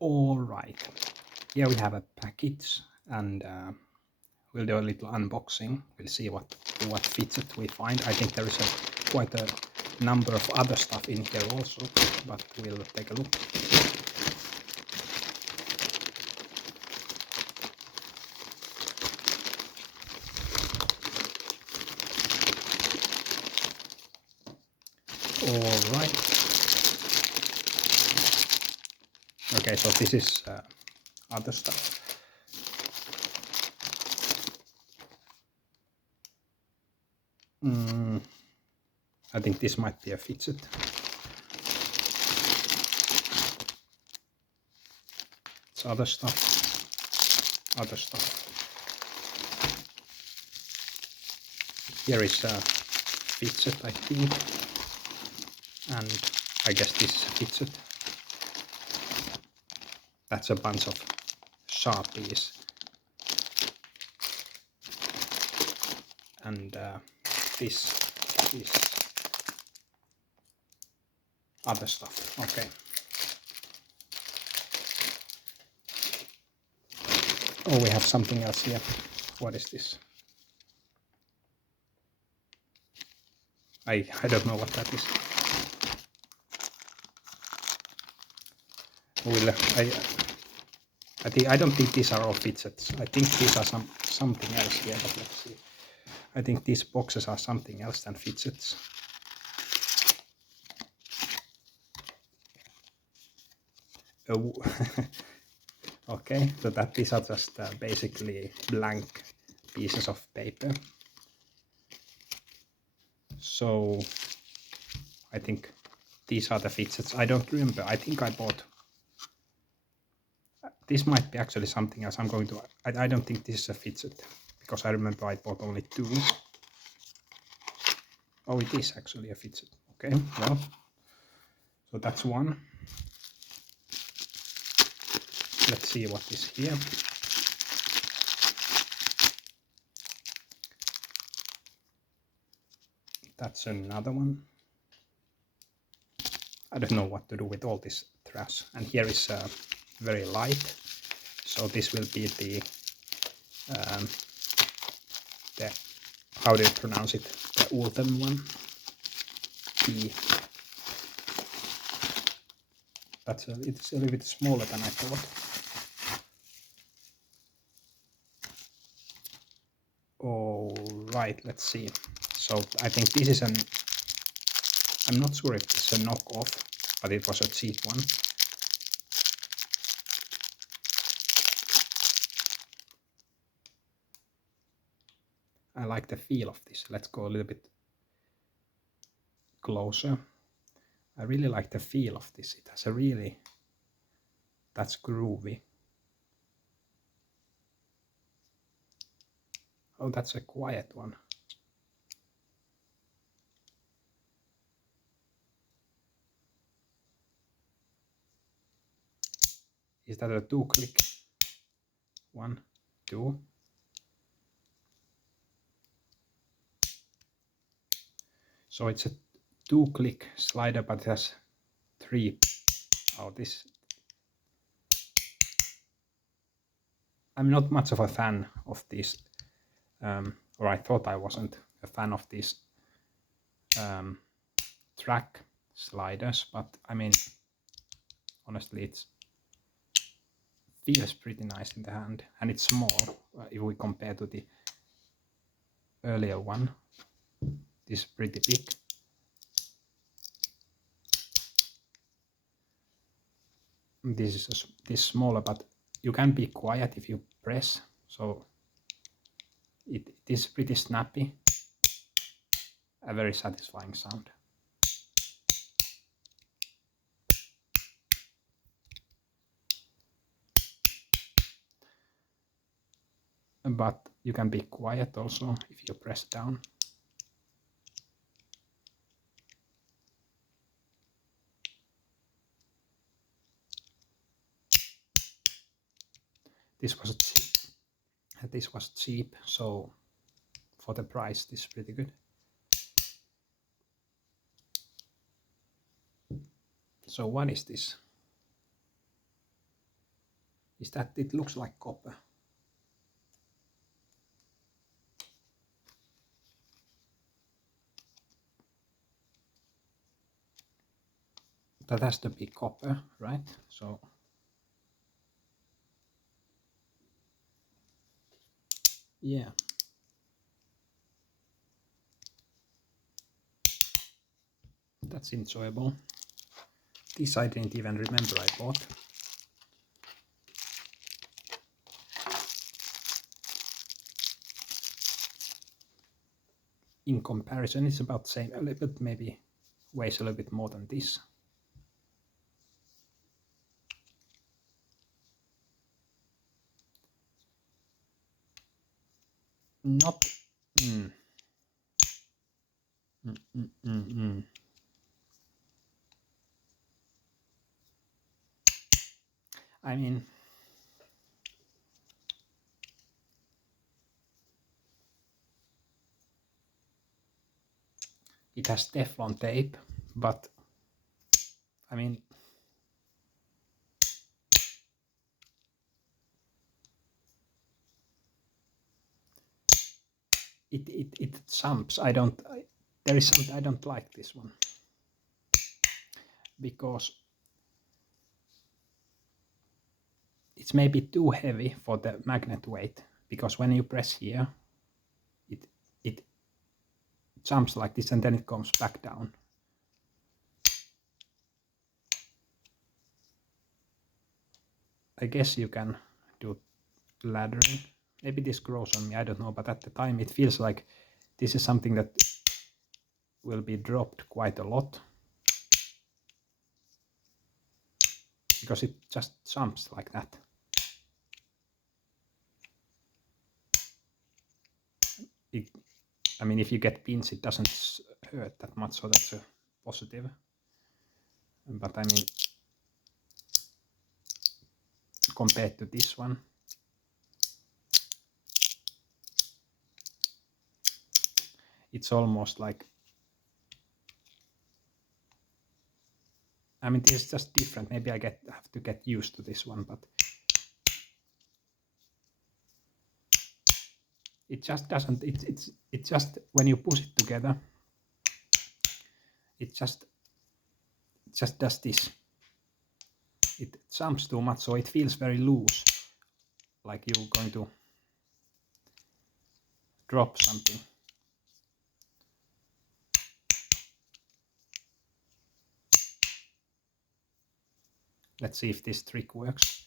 All right, here we have a package, and we'll do a little unboxing. We'll see what fidget we find. I think there is quite a number of other stuff in here also, but we'll take a look. All right. Okay, so this is other stuff. I think this might be a fidget. It's other stuff. Other stuff. Here is a fidget, I think. And I guess this is a fidget. That's a bunch of Sharpies. And this is other stuff. Okay. Oh, we have something else here. What is this? I don't know what that is. I don't think these are all fidgets. I think these are something else here, but let's see. I think these boxes are something else than fidgets. Oh. Okay, so these are just basically blank pieces of paper. So I think these are the fidgets. I don't remember. I think I bought. This might be actually something else. I'm going to. I don't think this is a fidget because I remember I bought only 2. Oh, it is actually a fidget. Okay, well, so that's one. Let's see what is here. That's another one. I don't know what to do with all this trash. And here is very light. So this will be the how do you pronounce it? The Ultem one. It's a little bit smaller than I thought. All right, let's see. So I think this is I'm not sure if it's a knockoff, but it was a cheap one. I like the feel of this. Let's go a little bit closer. I really like the feel of this. It has a really, that's groovy. Oh, that's a quiet one. Is that a 2-click? 1, 2. So it's a 2-click slider, but it has 3. Oh, this. I'm not much of a fan of these, or I thought I wasn't a fan of these track sliders, but I mean, honestly, it feels pretty nice in the hand, and it's small if we compare to the earlier one. This is pretty big. This is smaller, but you can be quiet if you press, so it is pretty snappy. A very satisfying sound. But you can be quiet also if you press down. This was cheap, so for the price, this is pretty good. So what is this? is that it looks like copper. That has to be copper, right? So yeah. That's enjoyable. This I didn't even remember I bought. In comparison, it's about the same, a little bit, maybe weighs a little bit more than this. Not. I mean, it has Teflon tape, but I mean, it jumps. There is something I don't like this one, because it's maybe too heavy for the magnet weight, because when you press here, it jumps like this and then it comes back down. I guess you can do laddering. Maybe this grows on me, I don't know, but at the time it feels like this is something that will be dropped quite a lot, because it just jumps like that. I mean, if you get pins, it doesn't hurt that much, so that's a positive. But I mean, compared to this one, it's almost like, I mean, this is just different. Maybe I have to get used to this one, but it just doesn't. It just, when you push it together, it just does this. It jumps too much, so it feels very loose, like you're going to drop something. Let's see if this trick works.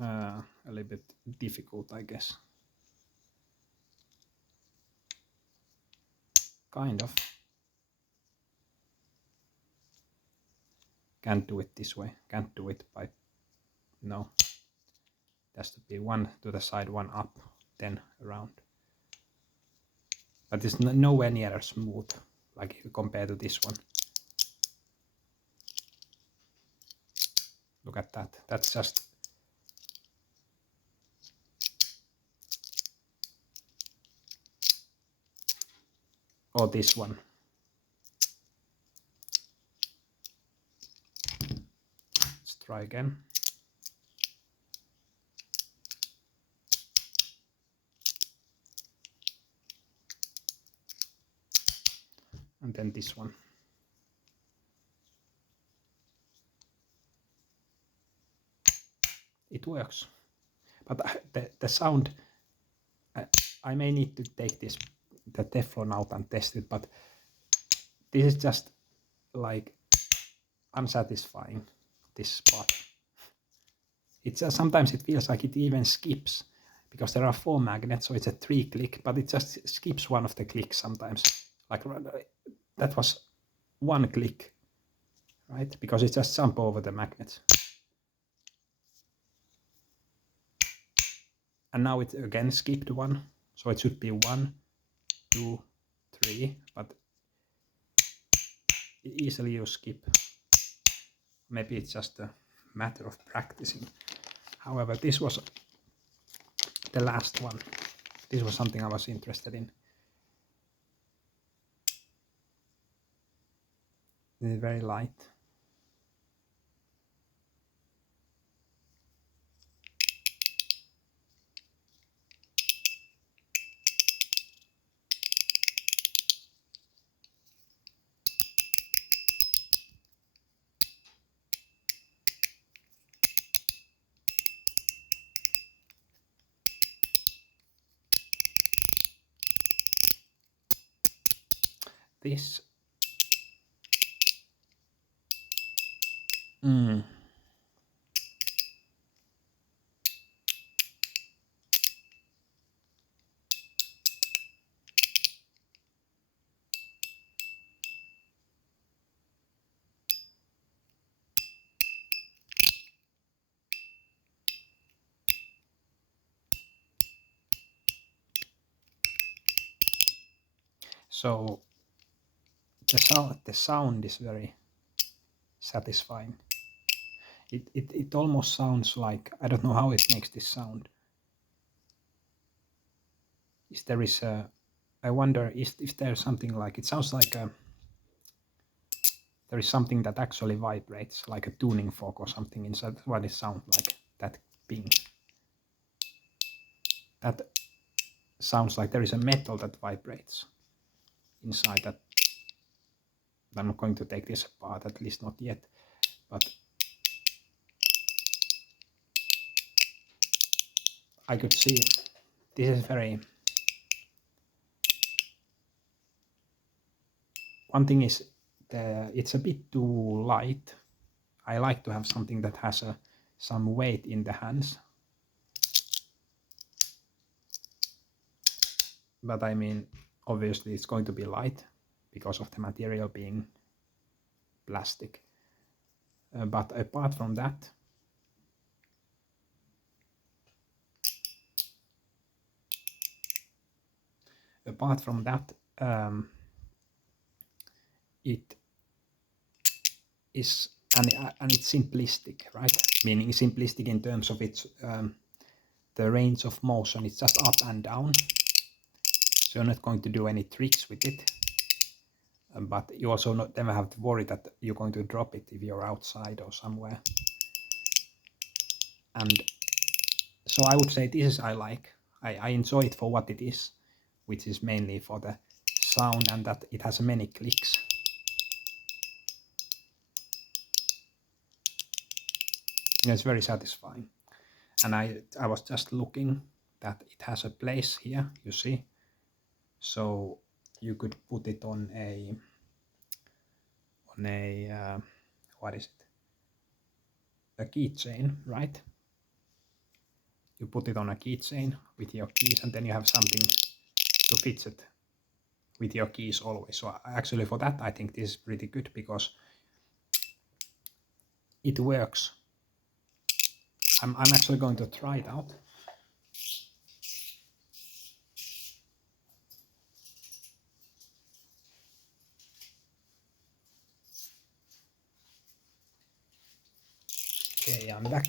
A little bit difficult, I guess. Kind of. Can't do it this way. Can't do it by, no. It has to be one to the side, one up, then around. But it's nowhere near as smooth, like if you compare to this one. Look at that. That's just, or this one. Let's try again. And then this one. It works. But the sound, I may need to take the Teflon out and test it, but this is just like unsatisfying, this spot. It's sometimes it feels like it even skips, because there are 4 magnets, so it's a 3 click, but it just skips one of the clicks sometimes. Like that was 1 click, right? Because it just jumps over the magnets. And now it again skipped 1, so it should be 1, 2, 3, but easily you skip. Maybe it's just a matter of practicing. However, this was the last one. This was something I was interested in. It's very light. This so the sound is very satisfying. It almost sounds like, I don't know how it makes this sound. Is there is a, I wonder if there's something like, it sounds like there is something that actually vibrates, like a tuning fork or something inside. What it sounds like, that ping. That sounds like there is a metal that vibrates inside that. I'm not going to take this apart, at least not yet, but I could see this is very, one thing is it's a bit too light. I like to have something that has some weight in the hands, but I mean, obviously it's going to be light because of the material being plastic. But apart from that, it is, and it's simplistic, right? Meaning simplistic in terms of its the range of motion. It's just up and down, so you're not going to do any tricks with it. But you also never have to worry that you're going to drop it if you're outside or somewhere. And so I would say this is I like. I enjoy it for what it is, which is mainly for the sound and that it has many clicks. And it's very satisfying. And I was just looking that it has a place here, you see. So you could put it on a what is it? A keychain, right? You put it on a keychain with your keys, and then you have something to fidget with your keys always. So actually for that, I think this is pretty good because it works. I'm actually going to try it out. Okay, I'm back.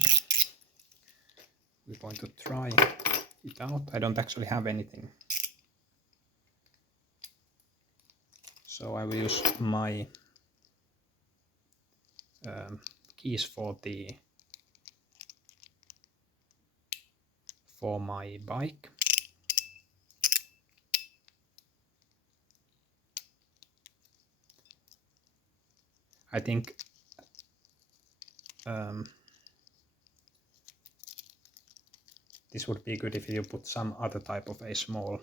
We're going to try it out. I don't actually have anything, so I will use my keys for my bike. I think this would be good if you put some other type of a small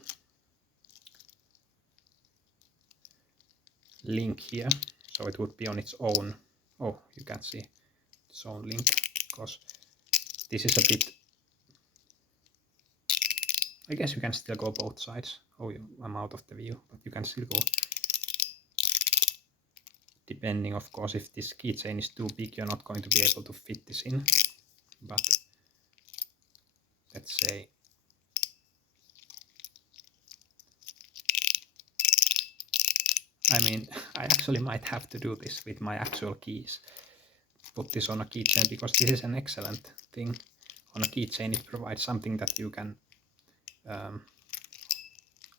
link here, so it would be on its own. Oh, you can see its own link, because this is a bit, I guess you can still go both sides. Oh, I'm out of the view, but you can still go, depending of course, if this keychain is too big, you're not going to be able to fit this in, but let's say I mean, I actually might have to do this with my actual keys. Put this on a keychain, because this is an excellent thing. On a keychain, it provides something that you can,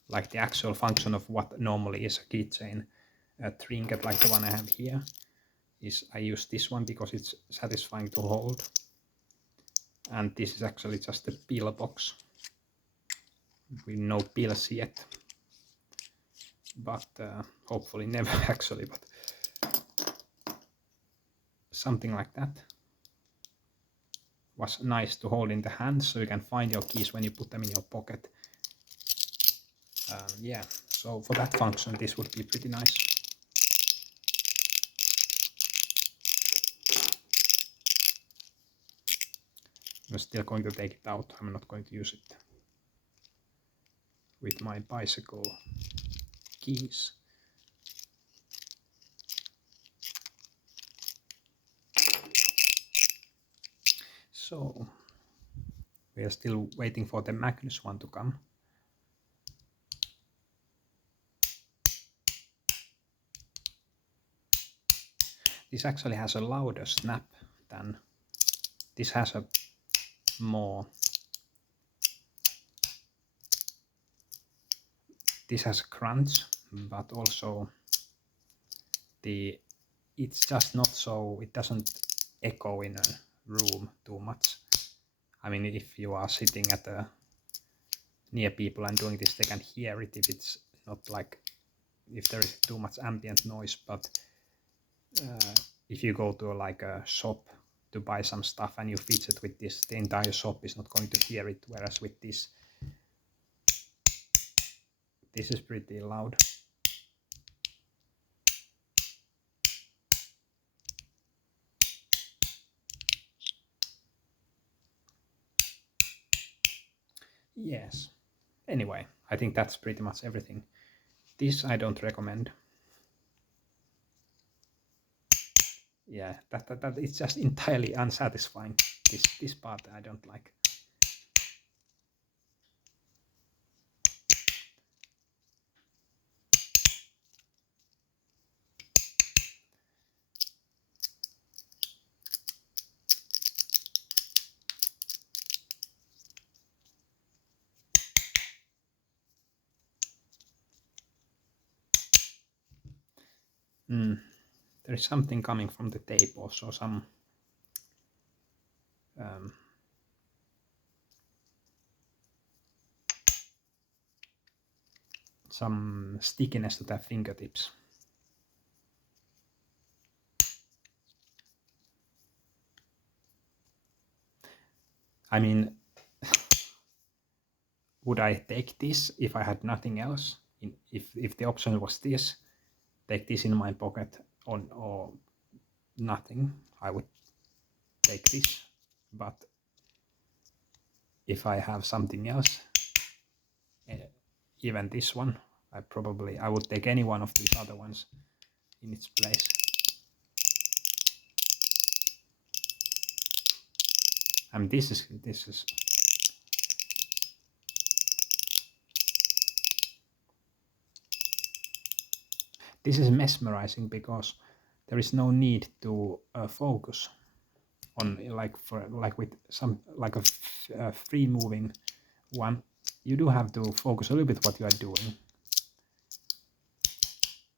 like the actual function of what normally is a keychain, a trinket like the one I have here, is I use this one because it's satisfying to hold. And this is actually just a pill box with no pills yet, but hopefully never actually, but something like that was nice to hold in the hand, so you can find your keys when you put them in your pocket. Yeah, so for that function this would be pretty nice. I'm still going to take it out. I'm not going to use it with my bicycle keys. So we are still waiting for the Magnus one to come. This actually has a louder snap than this. Has a more, this has a crunch, but also it's just not so, it doesn't echo in a room too much. I mean, if you are sitting at near people and doing this, they can hear it if it's not like, if there is too much ambient noise. But if you go to like a shop to buy some stuff and you fidget with this, the entire shop is not going to hear it, whereas with this is pretty loud. Yes. Anyway, I think that's pretty much everything. This I don't recommend. Yeah, that it's just entirely unsatisfying. This part I don't like. There is something coming from the tape also, some stickiness to the fingertips. I mean, would I take this if I had nothing else? If the option was this, take this in my pocket or nothing, I would take this. But if I have something else, even this one, I would take any one of these other ones in its place. And this is mesmerizing because there is no need to focus on like with some like a free moving one. You do have to focus a little bit what you are doing,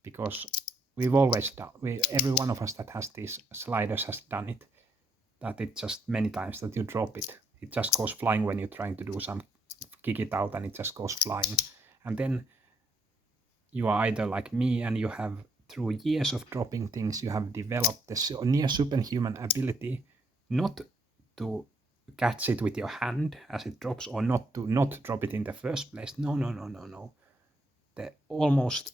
because we've always done, every one of us that has these sliders has done it, that it just many times that you drop it, it just goes flying when you're trying to do some, kick it out and it just goes flying. And then you are either like me and you have, through years of dropping things, you have developed this near superhuman ability not to catch it with your hand as it drops, or not to not drop it in the first place. No. The almost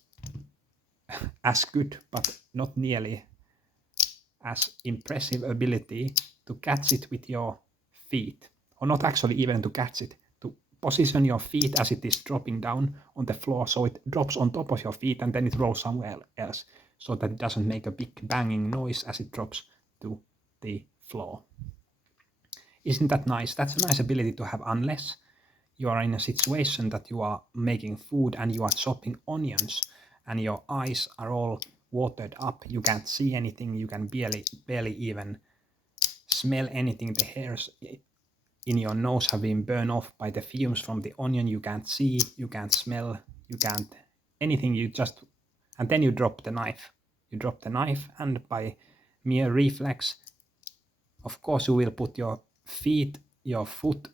as good, but not nearly as impressive ability to catch it with your feet, or not actually even to catch it, to position your feet as it is dropping down on the floor so it drops on top of your feet and then it rolls somewhere else, so that it doesn't make a big banging noise as it drops to the floor. Isn't that nice? That's a nice ability to have, unless you are in a situation that you are making food and you are chopping onions and your eyes are all watered up, you can't see anything, you can barely even smell anything, the hairs in your nose have been burned off by the fumes from the onion, you can't see, you can't smell, you can't anything, you just and then you drop the knife. You drop the knife, and by mere reflex, of course, you will put your foot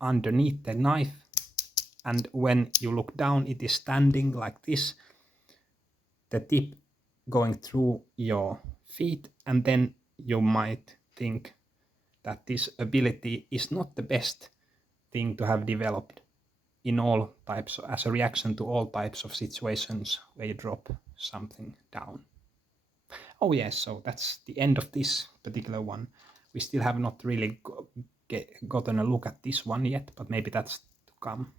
underneath the knife, and when you look down, it is standing like this, the tip going through your feet, and then you might think that this ability is not the best thing to have developed in all types, as a reaction to all types of situations where you drop something down. Oh yes, so that's the end of this particular one. We still have not really gotten a look at this one yet, but maybe that's to come.